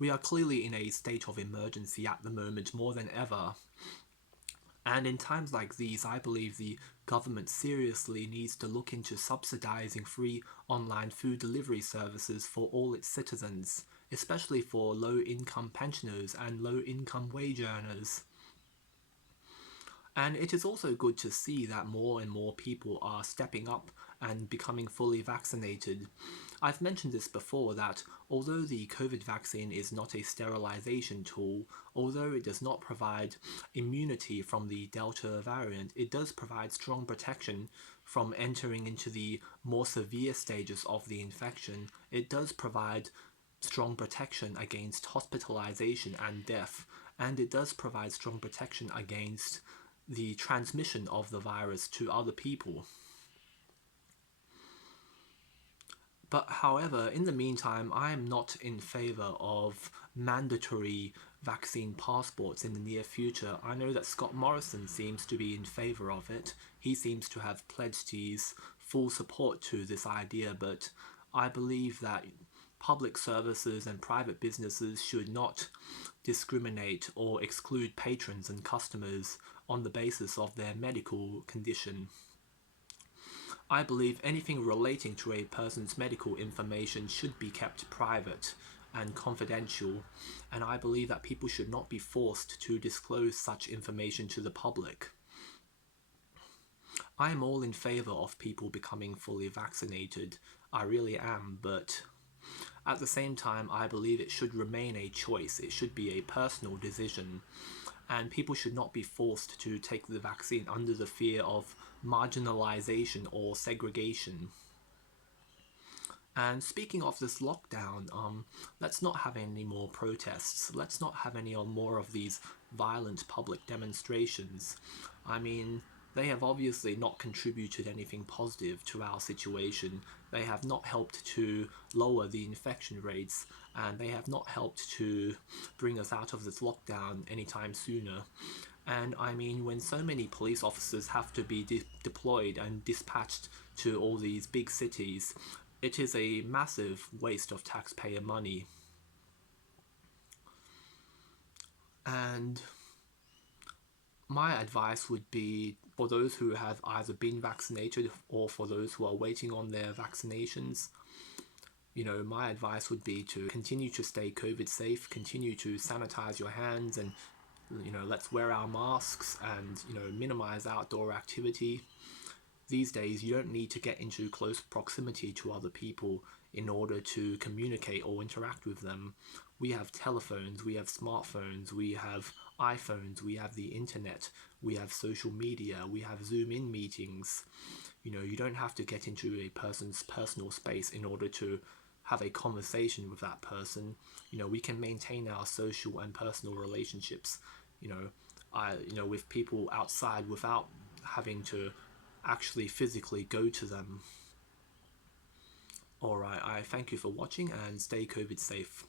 We are clearly in a state of emergency at the moment more than ever. And in times like these, I believe the government seriously needs to look into subsidizing free online food delivery services for all its citizens, especially for low-income pensioners and low-income wage earners. And it is also good to see that more and more people are stepping up and becoming fully vaccinated. I've mentioned this before that although the COVID vaccine is not a sterilization tool, although it does not provide immunity from the Delta variant, it does provide strong protection from entering into the more severe stages of the infection. It does provide strong protection against hospitalization and death, and it does provide strong protection against the transmission of the virus to other people. But however, in the meantime, I am not in favor of mandatory vaccine passports in the near future. I know that Scott Morrison seems to be in favor of it. He seems to have pledged his full support to this idea, but I believe that public services and private businesses should not discriminate or exclude patrons and customers on the basis of their medical condition. I believe anything relating to a person's medical information should be kept private and confidential, and I believe that people should not be forced to disclose such information to the public. I am all in favor of people becoming fully vaccinated. I really am, but at the same time, I believe it should remain a choice. It should be a personal decision, and people should not be forced to take the vaccine under the fear of marginalization or segregation. And speaking of this lockdown, let's not have any more protests. Let's not have any more of these violent public demonstrations. I mean, they have obviously not contributed anything positive to our situation. They have not helped to lower the infection rates, and they have not helped to bring us out of this lockdown anytime sooner. And I mean, when so many police officers have to be deployed and dispatched to all these big cities, it is a massive waste of taxpayer money. And my advice would be for those who have either been vaccinated or for those who are waiting on their vaccinations, my advice would be to continue to stay COVID safe, continue to sanitize your hands, and let's wear our masks and minimize outdoor activity. These days, you don't need to get into close proximity to other people in order to communicate or interact with them. We have telephones, we have smartphones, we have iPhones, we have the internet, we have social media, we have Zoom in meetings. You don't have to get into a person's personal space in order to have a conversation with that person. We can maintain our social and personal relationships, with people outside without having to actually physically go to them. Alright, I thank you for watching and stay COVID safe.